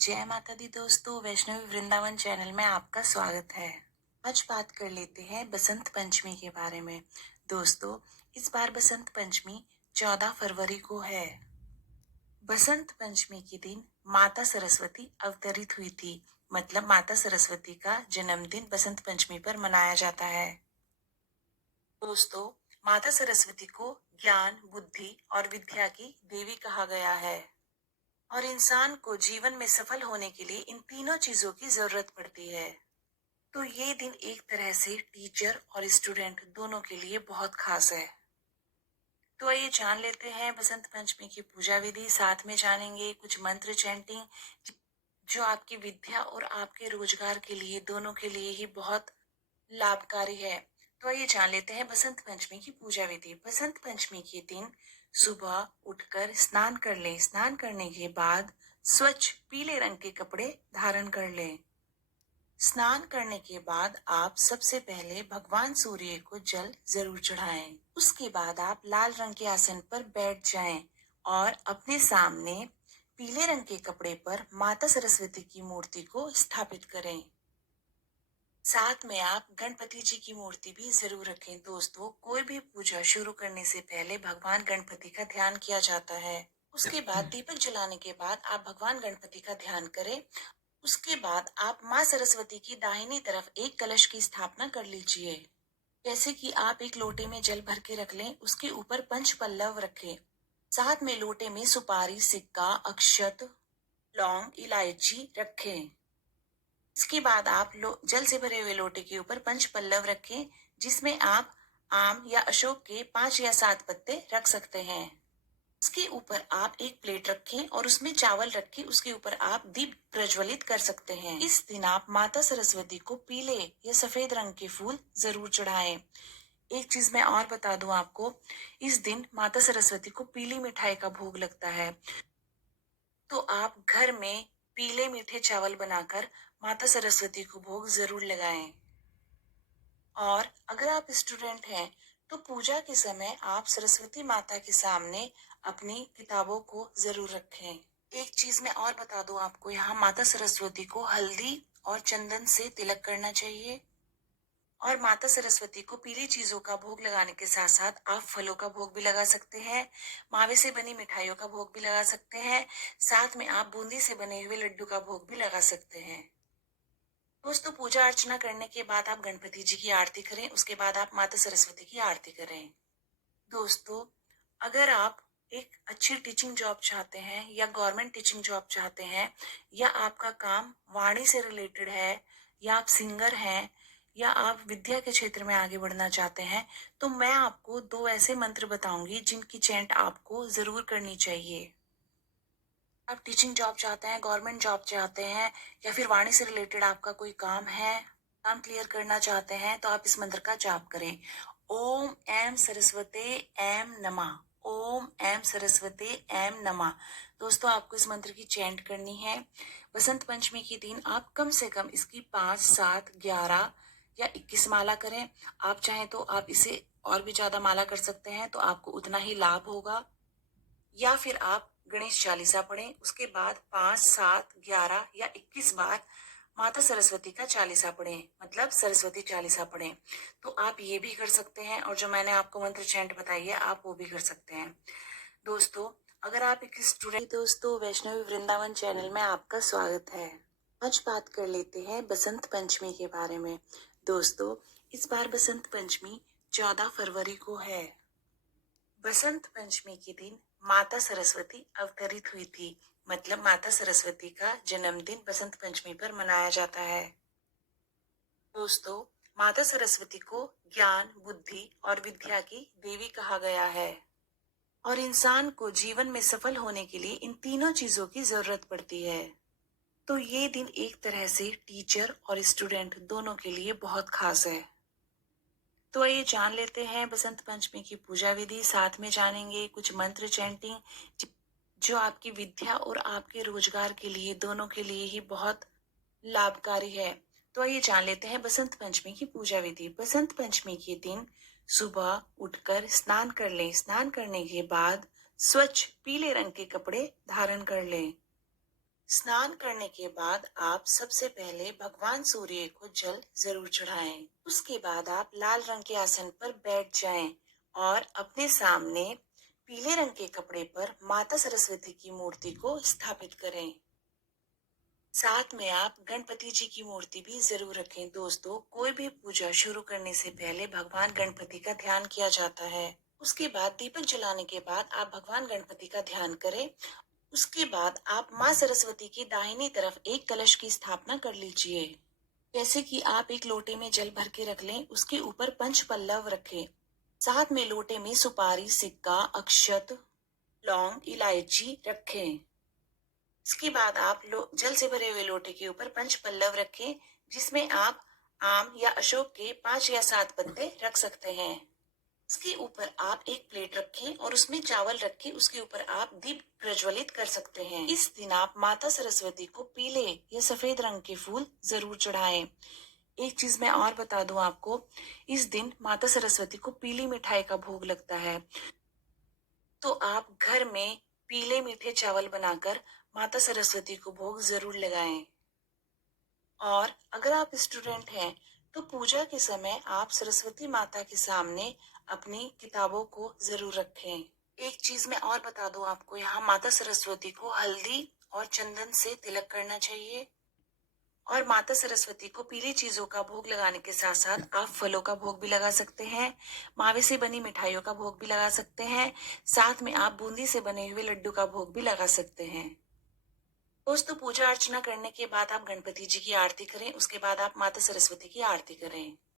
जय माता दी दोस्तों, वैष्णवी वृंदावन चैनल में आपका स्वागत है। आज बात कर लेते हैं बसंत पंचमी के बारे में। दोस्तों, इस बार बसंत पंचमी 14 फरवरी को है। बसंत पंचमी के दिन माता सरस्वती अवतरित हुई थी। मतलब माता सरस्वती का जन्मदिन बसंत पंचमी पर मनाया जाता है। दोस्तों, माता सरस्वती को ज्ञान, बुद्धि और विद्या की देवी कहा गया है। और इंसान को जीवन में सफल होने के लिए इन तीनों चीजों की जरूरत पड़ती है। तो ये दिन एक तरह से टीचर और स्टूडेंट दोनों के लिए बहुत खास है। तो आइए जान लेते हैं बसंत पंचमी की पूजा विधि। साथ में जानेंगे कुछ मंत्र चैंटिंग जो आपकी विद्या और आपके रोजगार के लिए दोनों के लिए ही बहुत लाभकारी है। तो आइए जान लेते हैं बसंत पंचमी की पूजा विधि। बसंत पंचमी के दिन सुबह उठकर स्नान कर लें। स्नान करने के बाद स्वच्छ पीले रंग के कपड़े धारण कर लें। स्नान करने के बाद आप सबसे पहले भगवान सूर्य को जल जरूर चढ़ाएं। उसके बाद आप लाल रंग के आसन पर बैठ जाएं और अपने सामने पीले रंग के कपड़े पर माता सरस्वती की मूर्ति को स्थापित करें। साथ में आप गणपति जी की मूर्ति भी जरूर रखें। दोस्तों, कोई भी पूजा शुरू करने से पहले भगवान गणपति का ध्यान किया जाता है। उसके बाद दीपक जलाने के बाद आप भगवान गणपति का ध्यान करें। उसके बाद आप माँ सरस्वती की दाहिनी तरफ एक कलश की स्थापना कर लीजिए। जैसे कि आप एक लोटे में जल भर के रख लें, उसके ऊपर पंच पल्लव रखें। साथ में लोटे में सुपारी, सिक्का, अक्षत, लौंग, इलायची रखें। इसके बाद आप जल से भरे हुए लोटे के ऊपर पंच पल्लव रखें, जिसमें आप आम या अशोक के 5 या 7 पत्ते रख सकते हैं। उसके ऊपर आप एक प्लेट रखें और उसमें चावल रख के उसके ऊपर आप दीप प्रज्वलित कर सकते हैं। इस दिन आप माता सरस्वती को पीले या सफेद रंग के फूल जरूर चढ़ाएं। एक चीज मैं और बता दूं आपको, इस दिन माता सरस्वती को पीली मिठाई का भोग लगता है। तो आप घर में पीले मीठे चावल बनाकर माता सरस्वती को भोग जरूर लगाएं। और अगर आप स्टूडेंट हैं तो पूजा के समय आप सरस्वती माता के सामने अपनी किताबों को जरूर रखें। एक चीज मैं और बता दूं आपको, यहाँ माता सरस्वती को हल्दी और चंदन से तिलक करना चाहिए। और माता सरस्वती को पीली चीजों का भोग लगाने के साथ साथ आप फलों का भोग भी लगा सकते हैं। मावे से बनी मिठाइयों का भोग भी लगा सकते हैं। साथ में आप बूंदी से बने हुए लड्डू का भोग भी लगा सकते हैं। दोस्तों, पूजा अर्चना करने के बाद आप गणपति जी की आरती करें। उसके बाद आप माता सरस्वती की आरती करें। दोस्तों, अगर आप एक अच्छी टीचिंग जॉब चाहते हैं या गवर्नमेंट टीचिंग जॉब चाहते हैं, या आपका काम वाणी से रिलेटेड है, या आप सिंगर हैं, या आप विद्या के क्षेत्र में आगे बढ़ना चाहते हैं, तो मैं आपको 2 ऐसे मंत्र बताऊंगी जिनकी चैंट आपको जरूर करनी चाहिए। आप टीचिंग जॉब चाहते हैं, गवर्नमेंट जॉब चाहते हैं, या फिर वाणी से रिलेटेड आपका कोई काम है, काम क्लियर करना चाहते हैं, तो आप इस मंत्र का जाप करें। ओम ऐम सरस्वते ऐम नमः। ओम ऐम सरस्वते ऐम नमः। दोस्तों, आपको इस मंत्र की चैंट करनी है। बसंत पंचमी के दिन आप कम से कम इसकी 5, 7, 11 या 21 माला करें। आप चाहें तो आप इसे और भी ज्यादा माला कर सकते हैं, तो आपको उतना ही लाभ होगा। या फिर आप गणेश चालीसा पढ़ें। उसके बाद 5, 7, 11 या 21 बार माता सरस्वती का चालीसा पढ़ें, मतलब सरस्वती चालीसा पढ़ें। तो आप ये भी कर सकते हैं, और जो मैंने आपको मंत्र चैंट बताई है आप वो भी कर सकते हैं। दोस्तों, अगर आप एक स्टूडेंट, दोस्तों वैष्णवी वृंदावन चैनल में आपका स्वागत है। आज बात कर लेते हैं बसंत पंचमी के बारे में। दोस्तों, इस बार बसंत पंचमी 14 फरवरी को है। बसंत पंचमी के दिन माता सरस्वती अवतरित हुई थी। मतलब माता सरस्वती का जन्मदिन बसंत पंचमी पर मनाया जाता है। दोस्तों, माता सरस्वती को ज्ञान, बुद्धि और विद्या की देवी कहा गया है। और इंसान को जीवन में सफल होने के लिए इन तीनों चीजों की जरूरत पड़ती है। तो ये दिन एक तरह से टीचर और स्टूडेंट दोनों के लिए बहुत खास है। तो आइए जान लेते हैं बसंत पंचमी की पूजा विधि। साथ में जानेंगे कुछ मंत्र चैंटिंग जो आपकी विद्या और आपके रोजगार के लिए दोनों के लिए ही बहुत लाभकारी है। तो आइए जान लेते हैं बसंत पंचमी की पूजा विधि। बसंत पंचमी के दिन सुबह उठकर स्नान कर लें। स्नान करने के बाद स्वच्छ पीले रंग के कपड़े धारण कर लें। स्नान करने के बाद आप सबसे पहले भगवान सूर्य को जल जरूर चढ़ाएं। उसके बाद आप लाल रंग के आसन पर बैठ जाएं और अपने सामने पीले रंग के कपड़े पर माता सरस्वती की मूर्ति को स्थापित करें। साथ में आप गणपति जी की मूर्ति भी जरूर रखें। दोस्तों, कोई भी पूजा शुरू करने से पहले भगवान गणपति का ध्यान किया जाता है। उसके बाद दीपक जलाने के बाद आप भगवान गणपति का ध्यान करें। उसके बाद आप माँ सरस्वती की दाहिनी तरफ एक कलश की स्थापना कर लीजिए। जैसे कि आप एक लोटे में जल भर के रख लें, उसके ऊपर पंच पल्लव रखें। साथ में लोटे में सुपारी, सिक्का, अक्षत, लौंग, इलायची रखें। इसके बाद आप जल से भरे हुए लोटे के ऊपर पंच पल्लव रखें, जिसमें आप आम या अशोक के 5 या 7 पत्ते रख सकते हैं। इसके ऊपर आप एक प्लेट रखें और उसमें चावल रखें। उसके ऊपर आप दीप प्रज्वलित कर सकते हैं। इस दिन आप माता सरस्वती को पीले या सफेद रंग के फूल जरूर चढ़ाएं। एक चीज मैं और बता दूं आपको, इस दिन माता सरस्वती को पीली मिठाई का भोग लगता है। तो आप घर में पीले मीठे चावल बनाकर माता सरस्वती को भोग जरूर लगाएं। और अगर आप स्टूडेंट हैं तो पूजा के समय आप सरस्वती माता के सामने अपनी किताबों को जरूर रखें। एक चीज मैं और बता दूं आपको, यहाँ माता सरस्वती को हल्दी और चंदन से तिलक करना चाहिए। और माता सरस्वती को पीली चीजों का भोग लगाने के साथ साथ आप फलों का भोग भी लगा सकते हैं, मावे से बनी मिठाइयों का भोग भी लगा सकते हैं। साथ में आप बूंदी से बने हुए लड्डू का भोग भी लगा सकते हैं। दोस्तों, पूजा अर्चना करने के बाद आप गणपति जी की आरती करें। उसके बाद आप माता सरस्वती की आरती करें।